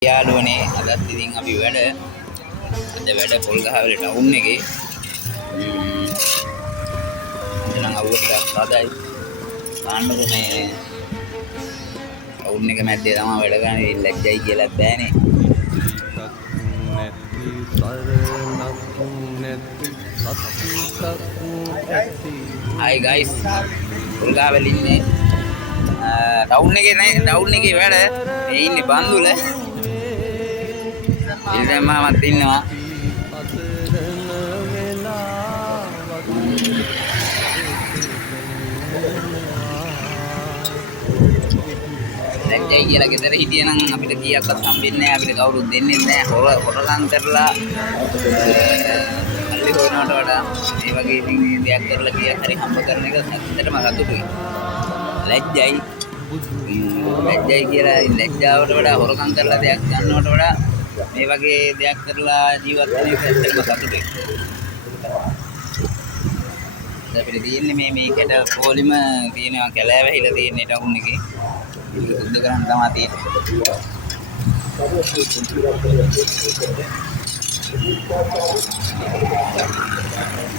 යාළුවනේ අදත් ඉතින් අපි වැඩ පොල්ගහවෙල ටවුන් එකේ එතනම් අවුව ටිකක් සාදයි කාණ්ඩු මේ ටවුන් එක මැද්දේ තමයි වැඩ ගන්නේ ලැජ්ජයි කියලාත් බෑනේ Hi guys පොල්ගහවෙල ඉන්නේ ටවුන් එකේ වැඩ මේ ඉන්නේ බන්දුල ඉතින් මමත් ඉන්නවා දැන් කියලා ගෙදර හිටියනම් අපිට කීයක්වත් හම්බෙන්නේ නැහැ අපිට කවුරුත් දෙන්නේ නැහැ හොරකම් කරලා අල්ලි හොයනවට වඩා මේ වගේ ඉතින් දෙයක් කරලා කීයක් හරි හම්බ කරන එක ඇත්තටම සතුටුයි ලැජ්ජයි කියලා ලැජ්ජාවට වඩා හොරකම් කරලා දෙයක් ගන්නවට වඩා මේ වගේ දෙයක් කරලා ජීවත් වෙන එක ඇත්තටම සතුටුයි. අපිට තියෙන්නේ මේකට පොලිම තියෙනවා කැලෑ වැහිලා තියෙන්නේ ටවුන් එකේ. ඒක සුද්ධ කරන්න තමයි තියෙන්නේ.